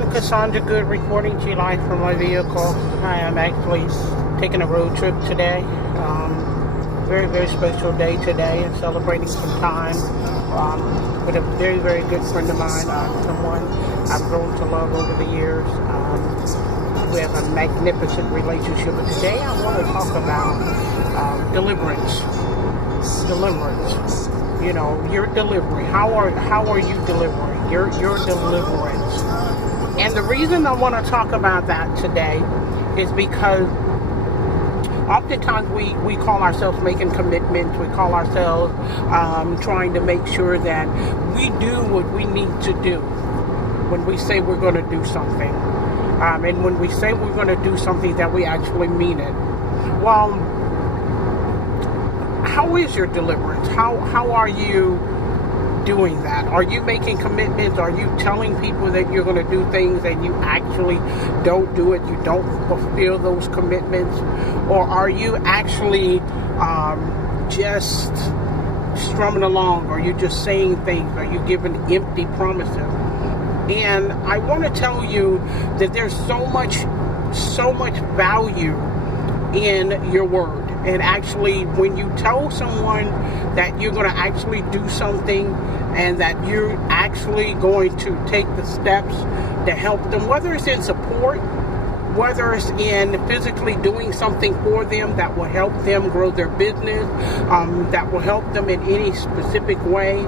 everyone, Cassandra Goode reporting to you live from my vehicle. I am actually taking a road trip today. Very, very special day today and celebrating some time with a very, very good friend of mine, someone I've grown to love over the years. We have a magnificent relationship, but today I want to talk about deliverance. Deliverance. You know, you're delivering. How are you delivering? Your deliverance. And the reason I want to talk about that today is because oftentimes we call ourselves making commitments. We call ourselves trying to make sure that we do what we need to do when we say we're going to do something. And when we say we're going to do something, that we actually mean it. Well, how is your deliverance? How are you doing that? Are you making commitments? Are you telling people that you're going to do things and you actually don't do it? You don't fulfill those commitments? Or are you actually just strumming along? Are you just saying things? Are you giving empty promises? And I want to tell you that there's so much value in your word. And actually, when you tell someone that you're going to actually do something and that you're actually going to take the steps to help them, whether it's in support, whether it's in physically doing something for them that will help them grow their business, that will help them in any specific way,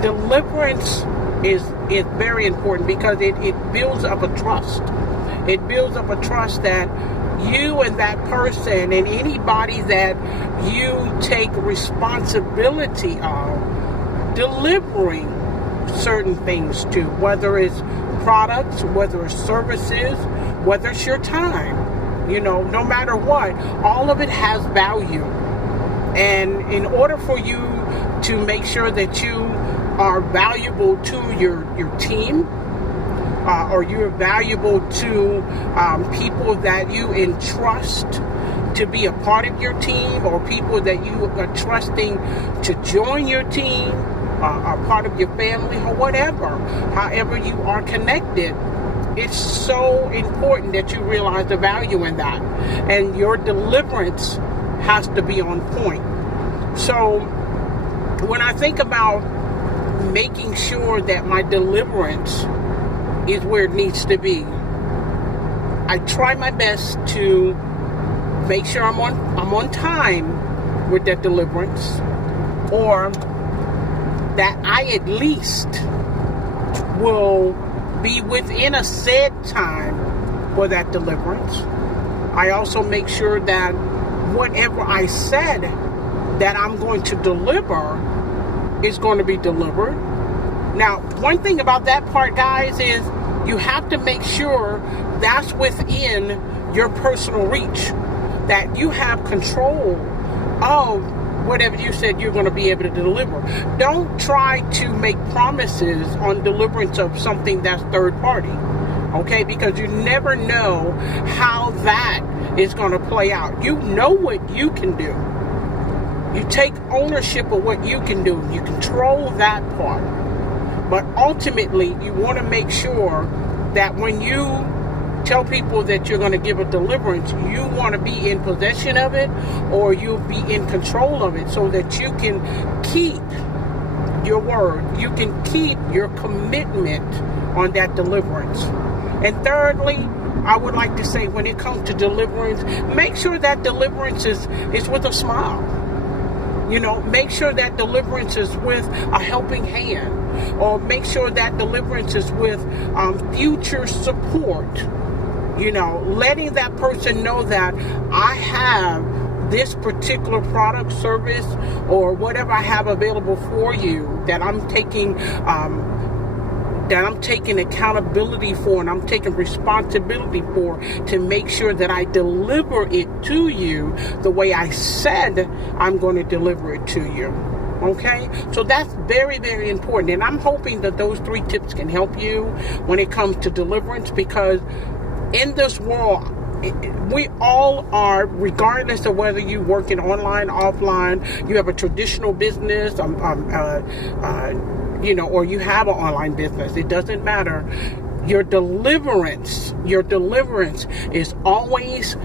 deliverance is very important because it builds up a trust. It builds up a trust that you and that person and anybody that you take responsibility of delivering certain things to, whether it's products, whether it's services, whether it's your time, you know, no matter what, all of it has value. And in order for you to make sure that you are valuable to your team, or you're valuable to people that you entrust to be a part of your team, or people that you are trusting to join your team, or part of your family, or whatever, however you are connected. It's so important that you realize the value in that. And your deliverance has to be on point. So when I think about making sure that my deliverance is where it needs to be, I try my best to make sure I'm on time with that deliverance, or that I at least will be within a said time for that deliverance. I also make sure that whatever I said that I'm going to deliver is going to be delivered. Now, one thing about that part, guys, is you have to make sure that's within your personal reach, that you have control of whatever you said you're going to be able to deliver. Don't try to make promises on deliverance of something that's third party, okay? Because you never know how that is going to play out. You know what you can do. You take ownership of what you can do. You control that part. But ultimately, you want to make sure that when you tell people that you're going to give a deliverance, you want to be in possession of it, or you'll be in control of it, so that you can keep your word. You can keep your commitment on that deliverance. And thirdly, I would like to say, when it comes to deliverance, make sure that deliverance is with a smile. You know, make sure that deliverance is with a helping hand, or make sure that deliverance is with future support. You know, letting that person know that I have this particular product, service, or whatever I have available for you, that I'm taking accountability for, and I'm taking responsibility for, to make sure that I deliver it to you the way I said I'm going to deliver it to you. Okay? So that's very, very important. And I'm hoping that those 3 tips can help you when it comes to deliverance, because in this world, we all are, regardless of whether you work in online, offline, you have a traditional business, or you have an online business. It doesn't matter. Your deliverance is always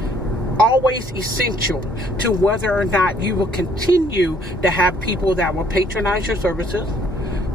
essential to whether or not you will continue to have people that will patronize your services,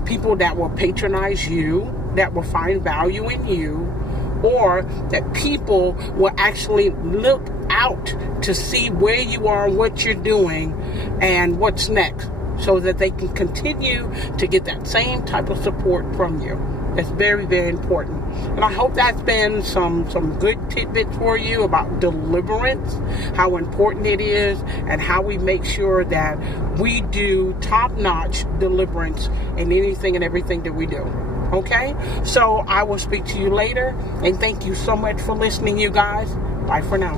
people that will patronize you, that will find value in you, or that people will actually look out to see where you are, what you're doing, and what's next, so that they can continue to get that same type of support from you. It's very, very important. And I hope that's been some good tidbits for you about deliverance, how important it is, and how we make sure that we do top-notch deliverance in anything and everything that we do. Okay? So I will speak to you later, and thank you so much for listening, you guys. Bye for now.